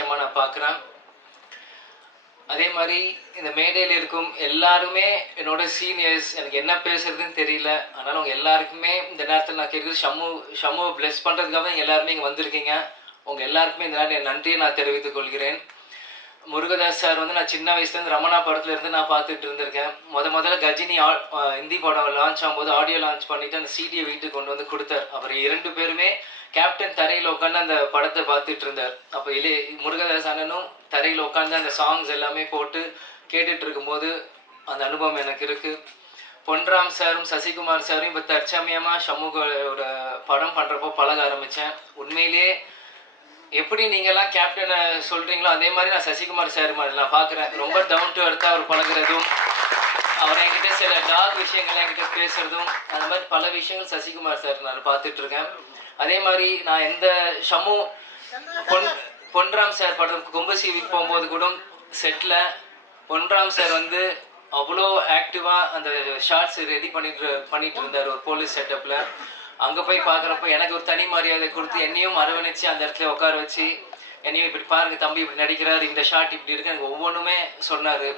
விஷயமா நான் பார்க்குறேன். அதே மாதிரி இந்த மேடையில் இருக்கும் எல்லாருமே என்னோட சீனியர்ஸ். எனக்கு என்ன பேசுறதுன்னு தெரியல. அதனால உங்க எல்லாருக்குமே இந்த நேரத்தில் நான் கேட்குறது, ஷம்முவை பிளெஸ் பண்ணுறதுக்காக தான் எல்லாருமே இங்கே வந்திருக்கீங்க. உங்கள் எல்லாருக்குமே இந்த நேரம் என் நன்றியை நான் தெரிவித்துக் கொள்கிறேன். முருகதாஸ் சார் வந்து நான் சின்ன வயசுலேருந்து ரமணா படத்துலேருந்து நான் பார்த்துட்டு இருந்திருக்கேன். முதல்ல கஜினி ஹிந்தி படம் லான்ச் ஆகும்போது ஆடியோ லான்ச் பண்ணிவிட்டு அந்த சிடியை வீட்டுக்கு கொண்டு வந்து கொடுத்தார். அப்புறம் 2 பேருமே கேப்டன் தரையில் உட்காந்து அந்த படத்தை பார்த்துட்டு இருந்தார். அப்போ முருகதாஸ் அண்ணனும் தரையில் உட்காந்து அந்த சாங்ஸ் எல்லாமே போட்டு கேட்டுட்டு இருக்கும்போது அந்த அனுபவம் எனக்கு இருக்குது. பொன்ராம் சாரும் சசிகுமார் சாரும் இப்போ தற்சமயமாக ஷம்முகோட படம் பண்ணுறப்போ பழக ஆரம்பித்தேன். உண்மையிலேயே எப்படி நீங்கள்லாம் கேப்டனை சொல்கிறீங்களோ அதே மாதிரி நான் சசிகுமார் சார் மாதிரி நான் பார்க்குறேன். ரொம்ப டவுன் டு எர்த்தாக அவர் பழகிறதும், அவர் என்கிட்ட சில டாக் விஷயங்கள்லாம் என்கிட்ட பேசுகிறதும், அந்த மாதிரி பல விஷயங்கள் சசிகுமார் சார் நான் பார்த்துட்ருக்கேன். அதே மாதிரி நான் எந்த ஷம்மு பொன்ராம் சார் படம் கொம்பு சீவிக்கு போகும்போது கூட செட்டில் பொன்ராம் சார் வந்து அவ்வளோ ஆக்டிவாக அந்த ஷார்ட்ஸ் ரெடி பண்ணிட்டு இருந்தார் ஒரு போலீஸ் செட்டப்பில். அங்கே போய் பார்க்குறப்ப எனக்கு ஒரு தனி மரியாதை கொடுத்து என்னையும் அரவணைச்சு அந்த இடத்துல உட்கார வச்சு என்னையும் இப்படி பாருங்கள் தம்பி இப்படி நடிக்கிறார், இந்த ஷாட் இப்படி இருக்கு, எனக்கு ஒவ்வொன்றுமே சொன்னார்.